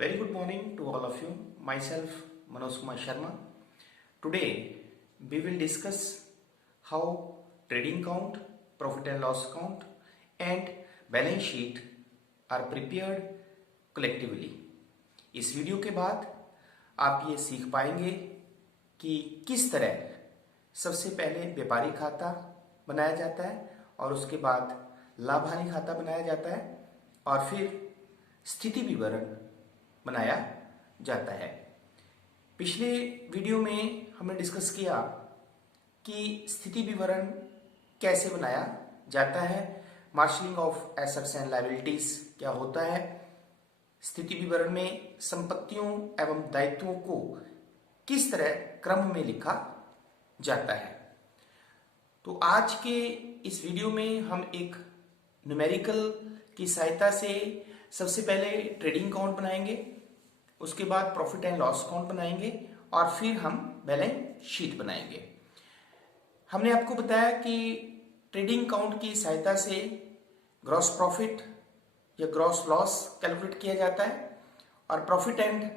Very good morning to all of you. Myself, Manoj Kumar Sharma. Today, we will discuss how trading count, profit and loss count, and balance sheet are prepared collectively. इस video के बाद आप ये सीख पाएंगे कि किस तरह सबसे पहले व्यापारी खाता बनाया जाता है और उसके बाद लाभ हानि खाता बनाया जाता है और फिर स्थिति विवरण बनाया जाता है। पिछले वीडियो में हमने डिस्कस किया कि स्थिति विवरण कैसे बनाया जाता है, marshalling of assets and liabilities क्या होता है, स्थिति विवरण में संपत्तियों एवं दायित्वों को किस तरह क्रम में लिखा जाता है। तो आज के इस वीडियो में हम एक न्यूमेरिकल की सहायता से सबसे पहले ट्रेडिंग काउंट बनाएंगे, उसके बाद प्रॉफिट एंड लॉस काउंट बनाएंगे और फिर हम बैलेंस शीट बनाएंगे। हमने आपको बताया कि ट्रेडिंग काउंट की सहायता से ग्रॉस प्रॉफिट या ग्रॉस लॉस कैलकुलेट किया जाता है और प्रॉफिट एंड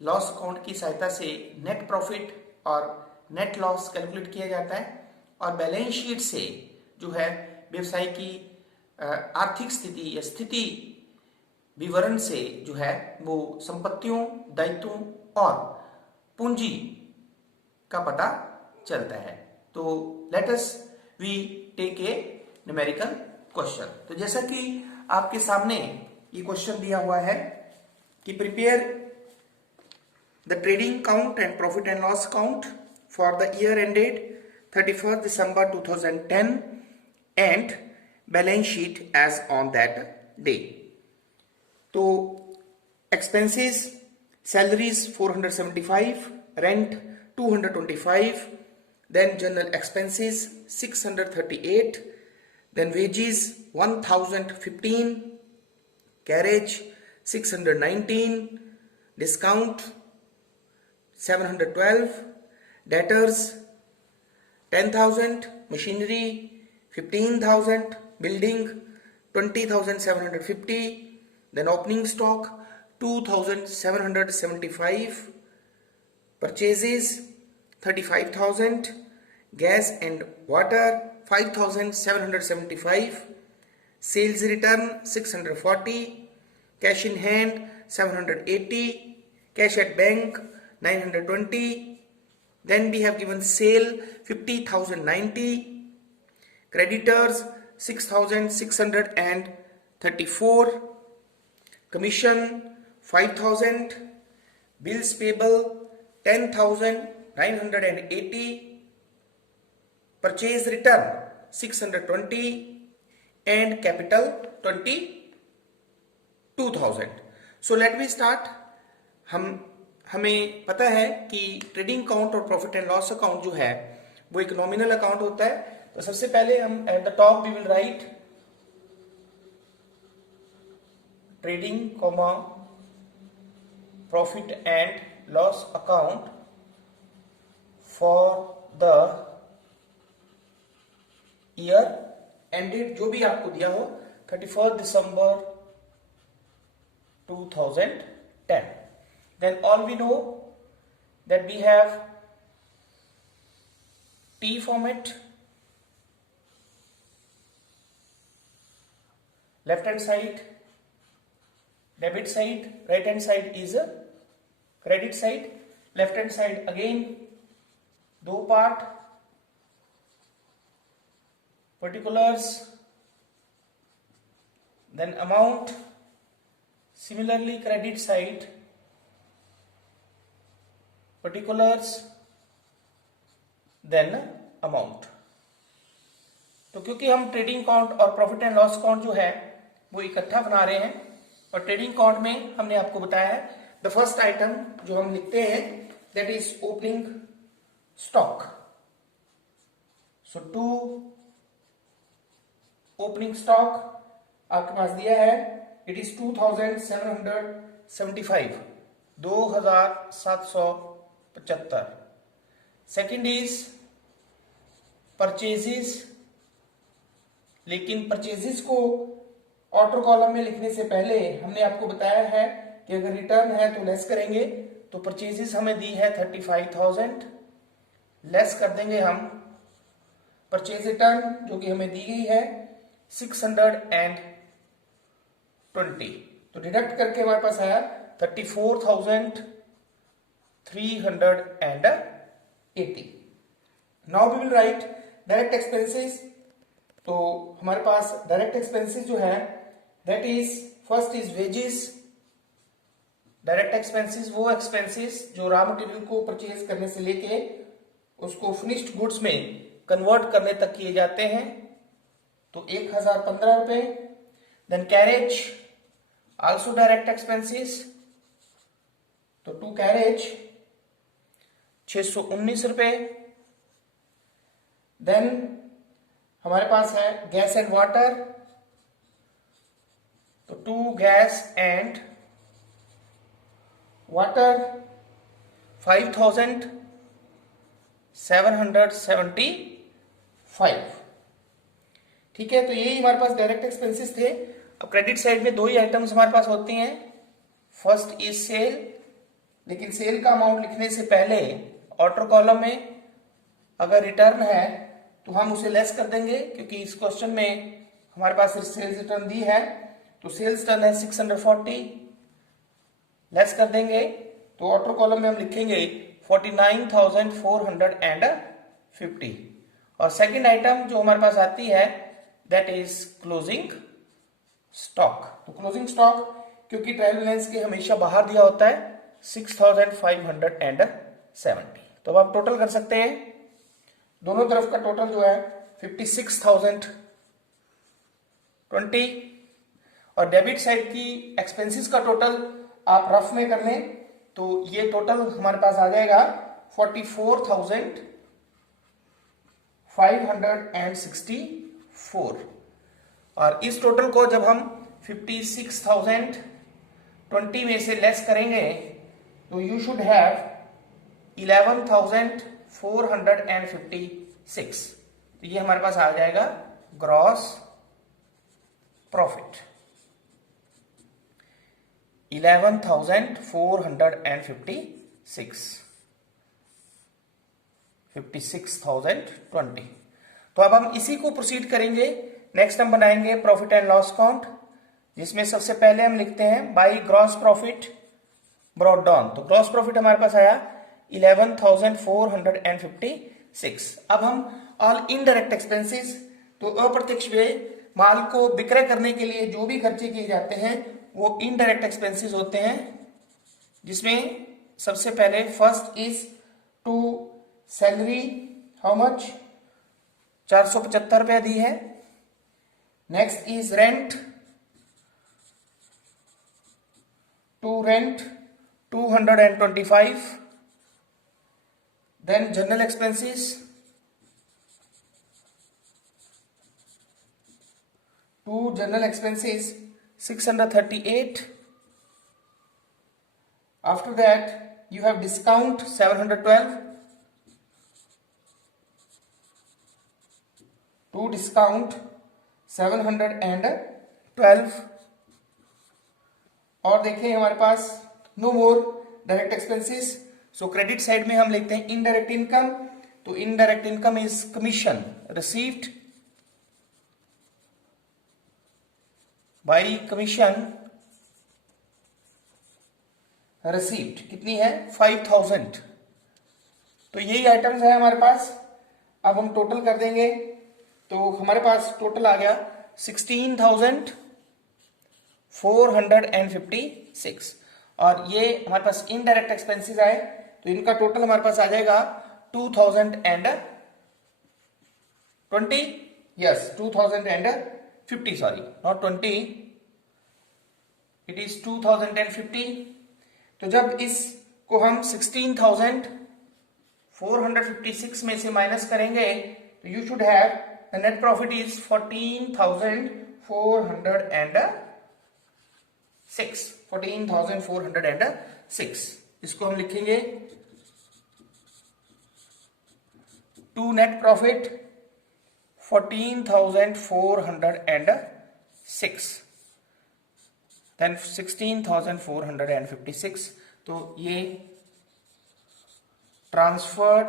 लॉस काउंट की सहायता से नेट प्रॉफिट और नेट लॉस कैलकुलेट किया जाता है और बैलेंस शीट से जो है व्यवसाय की आर्थिक स्थिति या स्थिति विवरण से जो है वो संपत्तियों, दायित्वों और पूंजी का पता चलता है। तो let us we take a numerical question. तो जैसा कि आपके सामने ये क्वेश्चन दिया हुआ है कि prepare the trading account and profit and loss account for the year ended 31st December 2010 and balance sheet as on that day. तो expenses salaries 475, rent 225, then general expenses 638, then wages 1015, carriage 619, discount 712, debtors 10,000, machinery 15,000, building 20,750, then opening stock 2,775, purchases 35,000, gas and water 5,775, sales return 640, cash in hand 780, cash at bank 920, then we have given sale 50,090, creditors 6,634, commission 5,000, bills payable 10,980, purchase return 620 and capital 22,000. So let me start. हमें पता है कि trading count और profit and loss account जो है वो एक nominal account होता है। तो सबसे पहले हम at the top we will write trading comma profit and loss account for the year ended, जो भी आपको दिया हो 31st December 2010. Then all we know that we have T format, left hand side debit side, right hand side is a credit side, left hand side again दो part, particulars, then amount, similarly credit side particulars, then amount। तो क्योंकि हम trading count और profit and loss count जो है वो इकट्ठा बना रहे हैं और ट्रेडिंग काउंट में हमने आपको बताया है द फर्स्ट आइटम जो हम लिखते हैं that is opening stock. So to opening stock आपके पास दिया है, it is 2,775, 2,775। Second is purchases, लेकिन परचेजेस को ऑर्डर कॉलम में लिखने से पहले हमने आपको बताया है कि अगर रिटर्न है तो लेस करेंगे, तो परचेजेस हमें दी है 35,000, लेस कर देंगे हम परचेज रिटर्न जो कि हमें दी गई है 620, तो डिडक्ट करके हमारे पास आया 34,380। Now we will write direct expenses. तो हमारे पास डायरेक्ट एक्सपेंसेस जो है that is first is wages. Direct expenses वो एक्सपेंसेस जो रॉ मटेरियल को परचेज करने से लेके उसको फिनिश्ड गुड्स में कन्वर्ट करने तक किए जाते हैं, तो 1,015 रुपए। Then carriage also direct expenses, तो टू कैरेज 619 रुपए। देन हमारे पास है गैस एंड वाटर, तो टू गैस एंड वाटर 5,775। ठीक है, तो यही हमारे पास डायरेक्ट एक्सपेंसेस थे। अब क्रेडिट साइड में दो ही आइटम्स हमारे पास होती हैं, फर्स्ट इज सेल, लेकिन सेल का अमाउंट लिखने से पहले ऑर्डर कॉलम में अगर रिटर्न है तो हम उसे लेस कर देंगे, क्योंकि इस क्वेश्चन में हमारे पास सेल्स रिटर्न दी है, तो सेल्स टर्न है 640, लेस कर देंगे, तो ऑर्डर कॉलम में हम लिखेंगे 49,450। और सेकंड आइटम जो हमारे पास आती है दैट इज क्लोजिंग स्टॉक। तो क्लोजिंग स्टॉक क्योंकि ट्रायल बैलेंस के हमेशा बाहर दिया होता है 6,570। तो अब आप टोटल कर सकते हैं, दोनों तरफ का टोटल जो है 56,020, और डेबिट साइड की एक्सपेंसेस का टोटल आप रफ में कर लें तो ये टोटल हमारे पास आ जाएगा 44,564। और इस टोटल को जब हम 56,020 में से लेस करेंगे तो यू शुड हैव 11,456। तो ये हमारे पास आ जाएगा ग्रॉस प्रॉफिट 11,456, 56,020। तो अब हम इसी को प्रोसीड करेंगे। नेक्स्ट हम बनाएंगे प्रॉफिट एंड लॉस अकाउंट, जिसमें सबसे पहले हम लिखते हैं by gross profit brought down. तो ग्रॉस प्रॉफिट हमारे पास आया 11,456। अब हम ऑल इनडायरेक्ट एक्सपेंसेस, तो अप्रत्यक्ष व्यय, माल को विक्रय करने के लिए जो भी खर्चे किए जाते हैं वो इनडायरेक्ट एक्सपेंसेस होते हैं, जिसमें सबसे पहले first is to salary, how much, 475 रुपया दी है। Next is rent, to rent 225। Then general expenses, to general expenses 638. After that you have discount 712, to discount 712। और देखें हमारे पास no more direct expenses. So credit side में हम लिखते हैं इनडायरेक्ट इनकम, तो indirect income is commission received by commission received, कितनी है 5,000। तो यही आइटम्स है हमारे पास। अब हम टोटल कर देंगे तो हमारे पास टोटल आ गया 16,456, और ये हमारे पास इनडायरेक्ट एक्सपेंसेस आए तो इनका टोटल हमारे पास आ जाएगा 2,020, yes 2,050, sorry not 20, it is 2,050। तो जब इसको हम 16,456 में से माइनस करेंगे तो you should have the net profit is 14,406। इसको हम लिखेंगे टू नेट प्रॉफिट 14,406। देन 16,456, तो ये ट्रांसफर्ड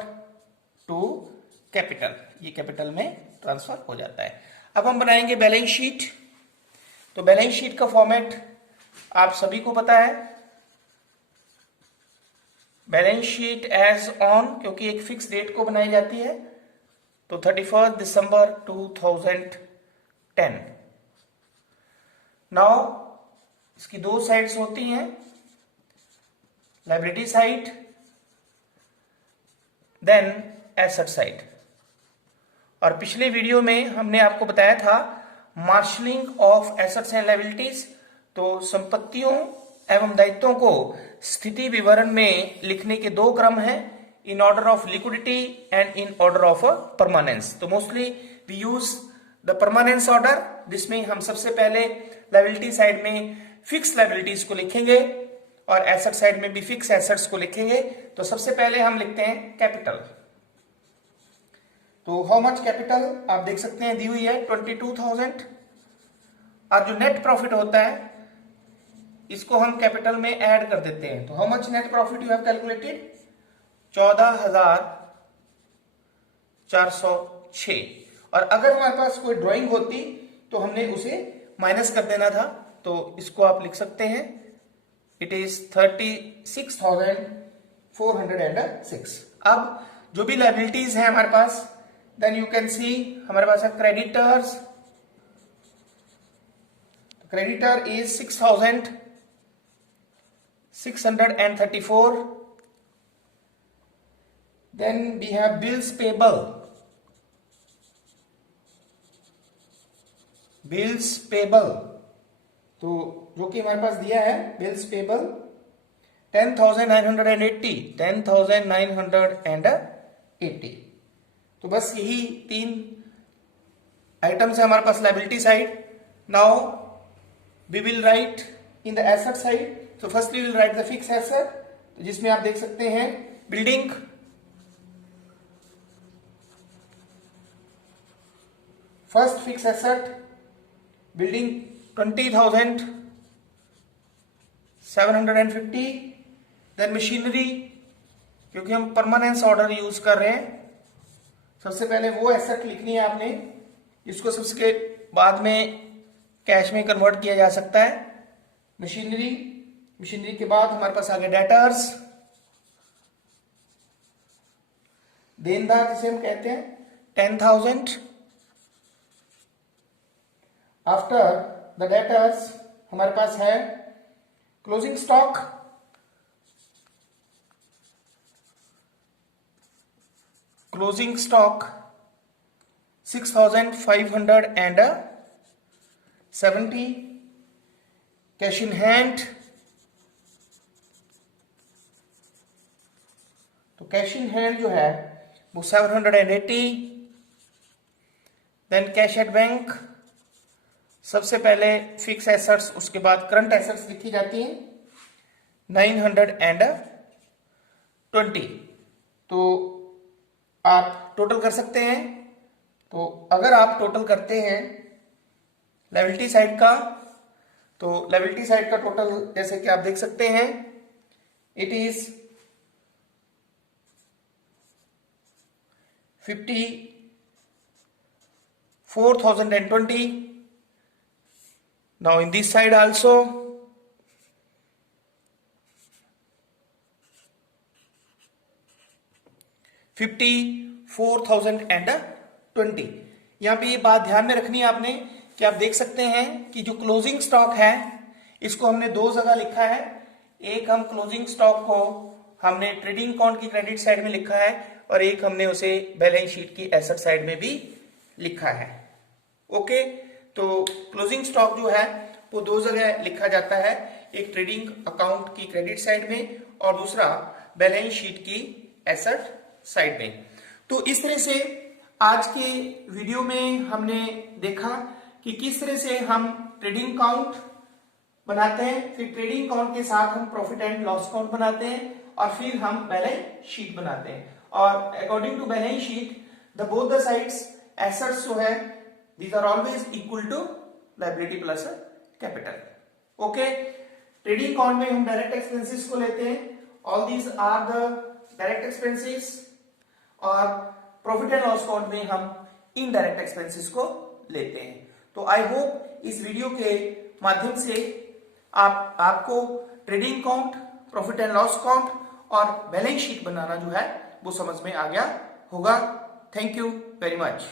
टू कैपिटल, ये कैपिटल में ट्रांसफर हो जाता है। अब हम बनाएंगे बैलेंस शीट। तो बैलेंस शीट का फॉर्मेट आप सभी को पता है, बैलेंस शीट एज ऑन, क्योंकि एक फिक्स डेट को बनाई जाती है, तो 31 दिसंबर 2010। नाउ इसकी दो साइड्स होती हैं, liability side then asset side. और पिछले वीडियो में हमने आपको बताया था marshalling of assets and liabilities. तो संपत्तियों एवं दायित्वों को स्थिति विवरण में लिखने के दो क्रम हैं, in order of liquidity and in order of permanence. तो mostly we use the permanence order, जिसमें हम सबसे पहले लायबिलिटी साइड में फिक्स लायबिलिटीज को लिखेंगे और एसेट साइड में भी फिक्स एसेट्स को लिखेंगे। तो सबसे पहले हम लिखते हैं कैपिटल। तो हाउ मच कैपिटल आप देख सकते हैं दी हुई है 22,000। और जो नेट प्रॉफिट होता है इसको हम कैपिटल में ऐड कर देते हैं। तो how much net profit you have calculated, 14,406। और अगर हमारे पास कोई ड्राइंग होती तो हमने उसे माइनस कर देना था, तो इसको आप लिख सकते हैं, इट इज 36,406। अब जो भी लायबिलिटीज है हमारे पास, देन यू कैन सी हमारे पास है creditors. Creditor is 6,634। Then we have bills payable. Bills payable, तो जो कि हमारे पास दिया है बिल्स पेबल 10,980, 10,980। तो बस यही तीन आइटम्स है हमारे पास liability side. Now we will write in the asset side. तो firstly will write the fix asset, जिसमें आप देख सकते हैं building, first fix asset building 20,750। Then machinery, क्योंकि हम परमानेंस ऑर्डर यूज कर रहे हैं, सबसे पहले वो एसेट लिखनी है आपने, इसको सबसे बाद में कैश में कन्वर्ट किया जा सकता है। मशीनरी, मशीनरी के बाद हमारे पास आ गए डेटर्स, देनदार जिसे हम कहते हैं 10,000। आफ्टर द डेटर्स हमारे पास है closing stock, closing stock 6,570। Cash in hand, तो कैश इन हैंड जो है वो 780। देन कैश एट बैंक, सबसे पहले फिक्स एसेट्स उसके बाद करंट एसेट्स लिखी जाती हैं 920। तो आप टोटल कर सकते हैं। तो अगर आप टोटल करते हैं लायबिलिटी साइड का, तो लायबिलिटी साइड का टोटल जैसे कि आप देख सकते हैं, it is 54,020। Now in this side also, 54,020। यहाँ पे ये बात ध्यान में रखनी है आपने कि आप देख सकते हैं कि जो क्लोजिंग स्टॉक है इसको हमने दो जगह लिखा है। एक हम क्लोजिंग स्टॉक को हमने ट्रेडिंग अकाउंट की क्रेडिट साइड में लिखा है और एक हमने उसे बैलेंस शीट की एसेट साइड में भी लिखा है। ओके, तो क्लोजिंग स्टॉक जो है वो दो जगह लिखा जाता है, एक ट्रेडिंग अकाउंट की क्रेडिट साइड में और दूसरा बैलेंस शीट की एसेट साइड में। तो इस तरह से आज के वीडियो में हमने देखा कि किस तरह से हम ट्रेडिंग अकाउंट बनाते हैं, फिर ट्रेडिंग अकाउंट के साथ हम प्रॉफिट एंड लॉस अकाउंट बनाते हैं और फिर हम बैलेंस शीट बनाते हैं। और according to balance sheet the both the sides assets जो है these are always equal to liability plus capital। Okay, trading account में हम डायरेक्ट एक्सपेंसेस को लेते हैं, all these are the direct expenses, और प्रॉफिट एंड लॉस अकाउंट में हम इनडायरेक्ट एक्सपेंसेस को लेते हैं। तो आई होप इस वीडियो के माध्यम से आपको trading account, profit and loss account और बैलेंस शीट बनाना जो है वो समझ में आ गया होगा। Thank you very much.